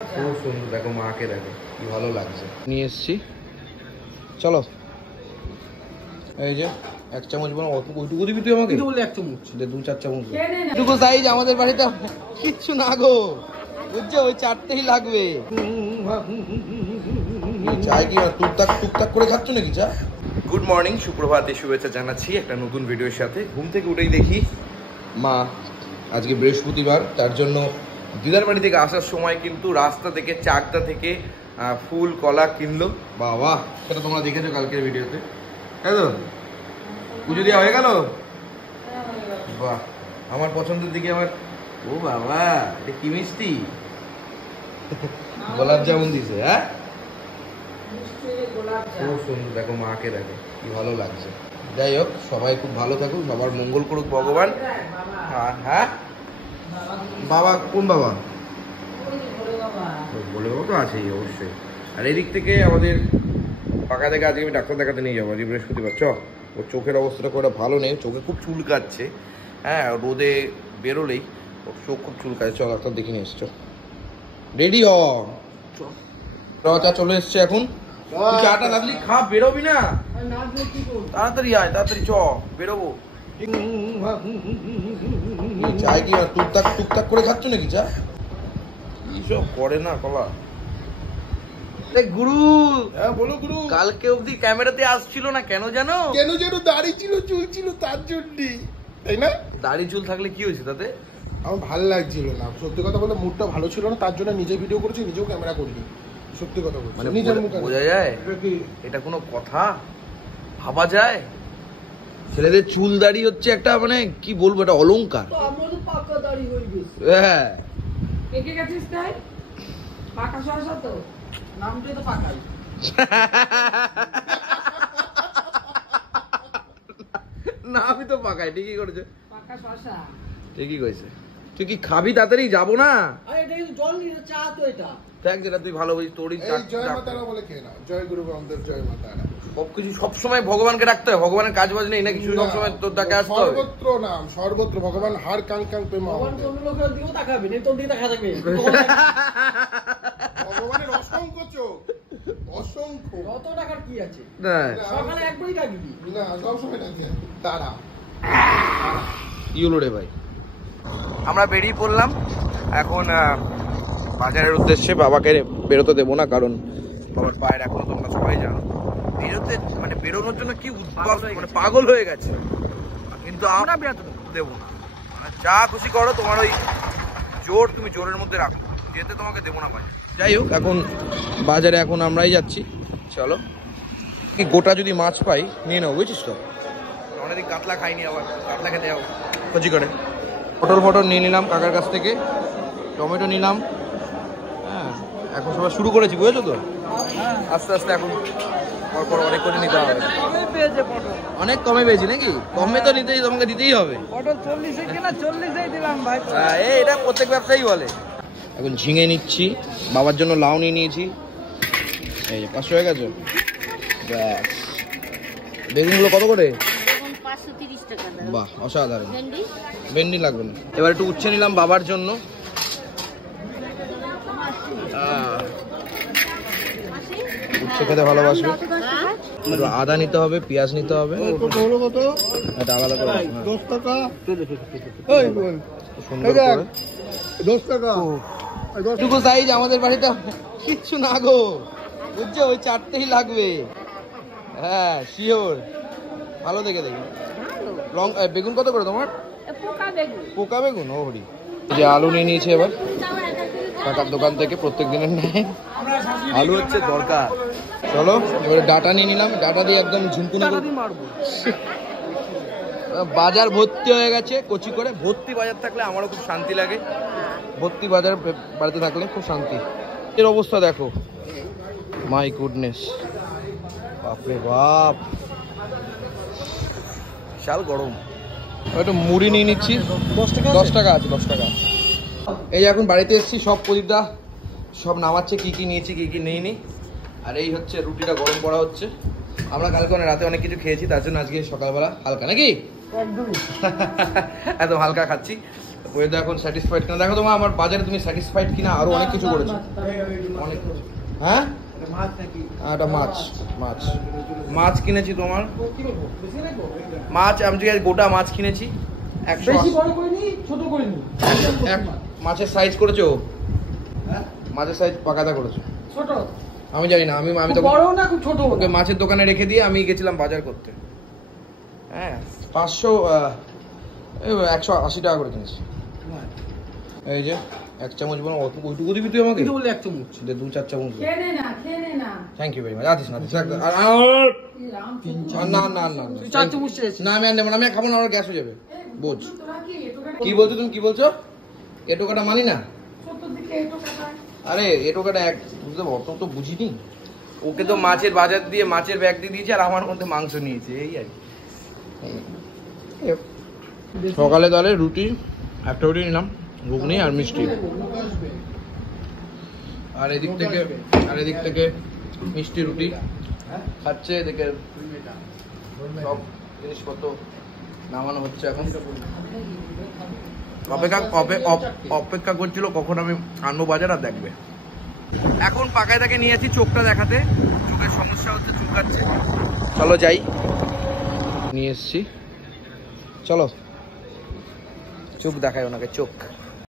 খুব সুন্দর, দেখো মাকে দেখো কি ভালো লাগছে। নিয়ে এসছি, চলো। এই যে 1 চামচ বলো, ওইটুকু দিবি তুই আমাকে? বলে 1 চামচ দে, 2-4 চামচ এটুকু সাইজ আমাদের বাড়িতে কিচ্ছু না গো, বুঝছো? ওই 4টেই লাগবে। চাই কি টুকটাক করে খাচ্ছ নাকি চা? গুড মর্নিং, সুপ্রভাতে শুভেচ্ছা জানাচ্ছি একটা নতুন ভিডিওর সাথে। ঘুম থেকে উঠেই দেখি মা আজকে বৃহস্পতিবার, তার জন্য দিদার বাড়ি থেকে আসার সময় কিন্তু রাস্তা থেকে চাকদা থেকে ফুল কলা কিনলো। বাবা, সেটা তোমরা দেখেছো কালকের ভিডিওতে, তাই তো? পুজো দেওয়া হয়ে গেল? বাহ, আমার পছন্দের দিকে আমার। ও বাবা, এটা কি মিষ্টি? গোলাপ জামুন দিছে। হ্যাঁ, খুব সুন্দর, দেখো মাকে দেখো কি ভালো লাগছে। যাই হোক, সবাই খুব ভালো থাকুক, সবার মঙ্গল করুক ভগবান। হ্যাঁ, বাবা কোন বাবা? বলে বাবা তো আছেই অবশ্যই। আর এদিক থেকে আমাদের পাকা থেকে আজকে আমি ডাক্তার দেখাতে নিয়ে যাবো, আজকে বৃহস্পতিবার। ওর চোখের অবস্থাটা খুব ভালো নেই, চোখে খুব চুলকাচ্ছে। হ্যাঁ, রোদে বেরোলেই ওর চোখ খুব চুলকাচ্ছে। চল ডাক্তার দেখে নিয়ে এসছো, রেডি হ। চা চলে এসছে এখন। চাটা লাগলি খা, বেরোবি না? তাড়াতাড়ি আয়, তাড়াতাড়ি চ, বেরোবো। চাই কি টুকটাক করে খাচ্ছ নাকি চা? এইসব করে না কলা। গুরু, হ্যাঁ বলো গুরু। কালকে অবধি ক্যামেরাতে আসছিল না কেন জানো? কেন যেন দাড়ি ছিল, চুল ছিল, তার জন্যই, তাই না? দাড়ি চুল থাকলে কি হয়েছে তাতে? আমার ভালো লাগছিল না, সত্যি কথা বলতে মুডটা ভালো ছিল না, তার জন্য নিজে ভিডিও করেছি, নিজেও ক্যামেরা করিনি। সত্যি কথা বলছি, মানে নিজের মুখে বোঝা যায়? এটা কোনো কথা ভাবা যায়? ছেলেদের চুল দাড়ি হচ্ছে একটা, মানে কি বলবো, এটা অলংকার। আমাদের পাকা দাড়ি হয়ে গেছে। হ্যাঁ, একে গেছিস তাই? পাকা সরষা তো নামটাই তো পাকাই। না, আমি তো পাকাই। ঠিকই করেছে, পাকা সরষা। ঠিকই করেছে। তুই কি খাবি? তাড়াতাড়ি যাবো না। আরে এটা কিন্তু জল নিয়ে চা তো এটা। দেখ, যেটা তুই ভালো বুঝিস, তোরই জয় মাতারা বলে খেয়ে নাও। জয় গুরু বামদেব, জয় মাতারা। সবকিছু সবসময় ভগবানকে রাখতে হয়, ভগবানের কাজ বাজ নেই নাকি? সবসময় তোর ডাকে আসতে হবে। সর্বত্র নাম, সর্বত্র ভগবান, হার কাং কাং প্রেম। ভগবান কোন লোকের দিকেও তাকাবে না, তোর দিকে তাকা থাকবে। ভগবানের অসংখ্য চোখ, অসংখ্য। কত টাকার কি আছে? না, সকালে একবারই ডাকবি না, সবসময় ডাকে তারা। কি হলো রে ভাই? আমরা বেরিয়ে পড়লাম এখন বাজারের উদ্দেশ্যে। বাবাকে বেরোতে দেবো না, কারণ বাবার পায়ের এখনো তোমরা সবাই জানো বেরোতে, মানে বেরোনোর জন্য কি উদ্পাত, মানে পাগল হয়ে গেছে। কিন্তু আমরা বেরোতে দেবো না, মানে যা খুশি করো, তোমার ওই জোর তুমি জোরের মধ্যে রাখো, যেতে তোমাকে দেবো না বাজারে। যাই হোক, এখন বাজারে এখন আমরাই যাচ্ছি। চলো, কি গোটা যদি মাছ পাই নিয়ে নেবো, বুঝছিস তো? অনেকদিন কাতলা খাইনি, আবার কাতলা খেতে যাবো কচি করে। পটল নিয়ে নিলাম কাকার কাছ থেকে, টমেটো নিলাম। হ্যাঁ, এখন সবাই শুরু করেছি, বুঝেছো তো? আস্তে আস্তে এখন পরপর অনেক করে নিতে হবে। অনেক কমে পেয়েছি নাকি? কমে তো নিতেই, তোমাকে দিতেই হবে। পটল 40 কিনা 40 দিলাম ভাই। এটা প্রত্যেক ব্যবসায়ী বলে। এখন ঝিঙে নিচ্ছি, বাবার জন্য লাউ নিয়ে নিয়েছি। এই 500 হয়ে গেছে। ব্যাস, বেগুনগুলো কত করে? 530 টাকা। বাহ, অসাধারণ। ভেন্ডি লাগবে না। এবার একটু উচ্ছে নিলাম বাবার জন্য। উচ্ছে খেতে ভালোবাসবে। আদা নিতে হবে, পেঁয়াজ নিতে হবে, এটা আলাদা করে। 10 টাকা। সুন্দর করে 10 টাকা। এটুকু সাইজ আমাদের বাড়িতে কিচ্ছু না গো, বুঝছো? ওই 4টেই লাগবে। হ্যাঁ, শিওর। ভালো দেখে দেখি। বেগুন কত করে তোমার? পোকা বেগুন। ও হরি। যে আলু নিয়ে নিয়েছে এবার কাকার দোকান থেকে, প্রত্যেক দিনের নেয়। আলু হচ্ছে দরকার। চলো, এবারে ডাটা নিয়ে নিলাম। ডাটা দিয়ে একদম ঝুনকুনি মারবো। বাজার ভর্তি হয়ে গেছে কচি করে। ভর্তি বাজার থাকলে আমারও খুব শান্তি লাগে। ভর্তি বাজার বাড়িতে থাকলে খুব শান্তি। এর অবস্থা দেখো, মাই গুডনেস, বাপরে বাপ, বিশাল গরম। একটু মুড়ি নিয়ে নিচ্ছি। 10 টাকা আছে, 10 টাকা। এই এখন বাড়িতে এসেছি, সব প্রদীপদা সব নামাচ্ছে, কি কি নিয়েছি কি কি নেইনি। আর এই হচ্ছে রুটিটা গরম করা হচ্ছে। আমরা কালকে রাতে অনেক কিছু খেয়েছি, তার জন্য আজকে সকালবেলা হালকা, নাকি একদম হালকা খাচ্ছি। ওয়েদা এখন স্যাটিসফাইড কিনা দেখো তোমার, আমার বাজারে তুমি স্যাটিসফাইড কিনা, আরো অনেক কিছু করেছো। অনেক, হ্যাঁ এটা মাছ, মাছ মাছ কিনেছি তোমার, মাছ আমি ঠিক আছে গোটা মাছ কিনেছি 100। বেশি বড় করিনি, ছোট করিনি। মাছের সাইজ করেছো, মাছের সাইজ পাকাদা করেছো, ছোট আমি জানি না, আমি তো বড় না খুব ছোট। ওকে মাছের দোকানে রেখে দিয়ে আমি গেছিলাম বাজার করতে। হ্যাঁ 180 টাকা করে কিনেছি। এই যে 1 চামচ বলো, ওইটুকু দিবি তুই আমাকে? বলে 1 চামচ দে 2-4 চামচ। খেয়ে নে না। Thank you very much. আদিস না, না না 4 চামচ চেয়েছি। না আমি আর নেবো না, আমি আর খাবো না, আমার গ্যাস হয়ে যাবে। বোঝ তোরা কি বলছো তুমি, কি বলছো? এটোকাটা মানি না। ছোট্ট দিকে এটো কাটায়। আরে এটোকাটা এক বুঝতে অত তো বুঝিনি। ওকে তো মাছের বাজার দিয়ে মাছের ব্যাগ দিয়ে দিয়েছে, আর আমার মধ্যে মাংস নিয়েছে, এই আর কি। সকালে তাহলে রুটি, একটা রুটি নিলাম, ঘুগনি আর মিষ্টি, আর এদিক থেকে মিষ্টি রুটি খাচ্ছে, এদিকে সব জিনিসপত্র নামানো হচ্ছে। এখন অপেক্ষা করছিল কখন আমি আনবো বাজার আর দেখবে। এখন পাকায় তাকে নিয়ে আছি চোখটা দেখাতে, চোখের সমস্যা হচ্ছে, চোখাচ্ছে। চলো যাই, নিয়ে এসছি, চলো চোখ দেখাই ওনাকে, চোখ।